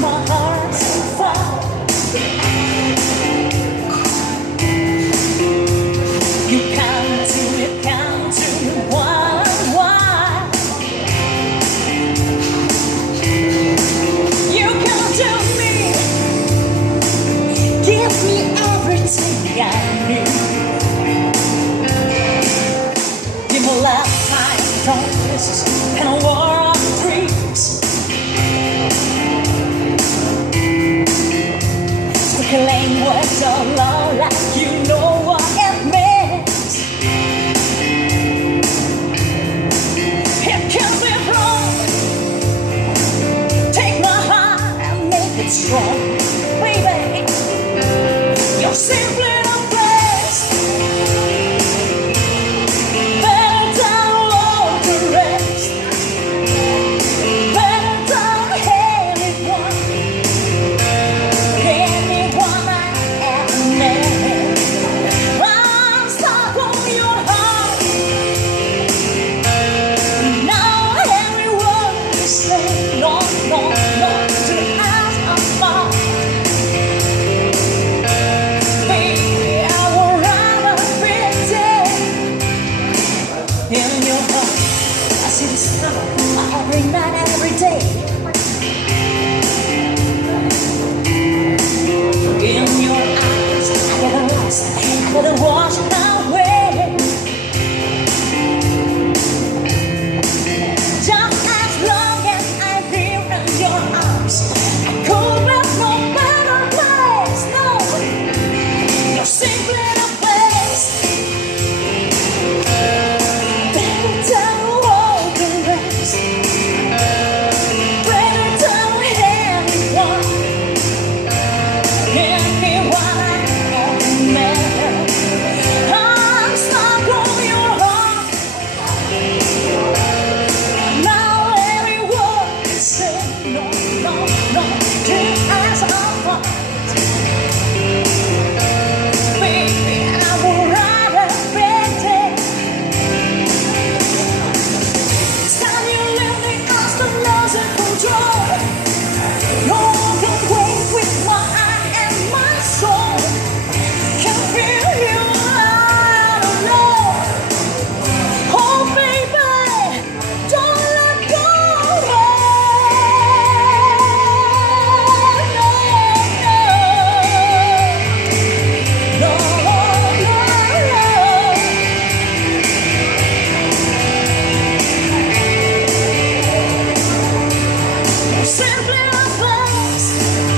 my heart so far. You come to me why? You come to me, give me everything I need. Give me lifetime promises and a war of dreams. Speak a language of love like you know what it means. It can be wrong. Take my heart and make it strong, baby. You're simply the best. Better than all the rest. Better than anyone I ever met. I'm stuck on your heart. Now everyone is saying no, no, no to the eyes of love. Baby, I would rather be dead in your heart. I see the sun every night, every day. In your eyes, I get lost, I get washed away. Just as long as I'm here in your arms, I could have no better place. No, you're simply the best. Better than all the rest. Better than anyone I ever met. I'm stuck on your heart. Now everyone is saying no, no, no to us apart. Baby, I would rather be dead. It's time you let me ask the loss of control. No one can wait with my eye and my soul. Can feel you out of love. Oh baby, don't let go. No, no, no, no. Simply the best.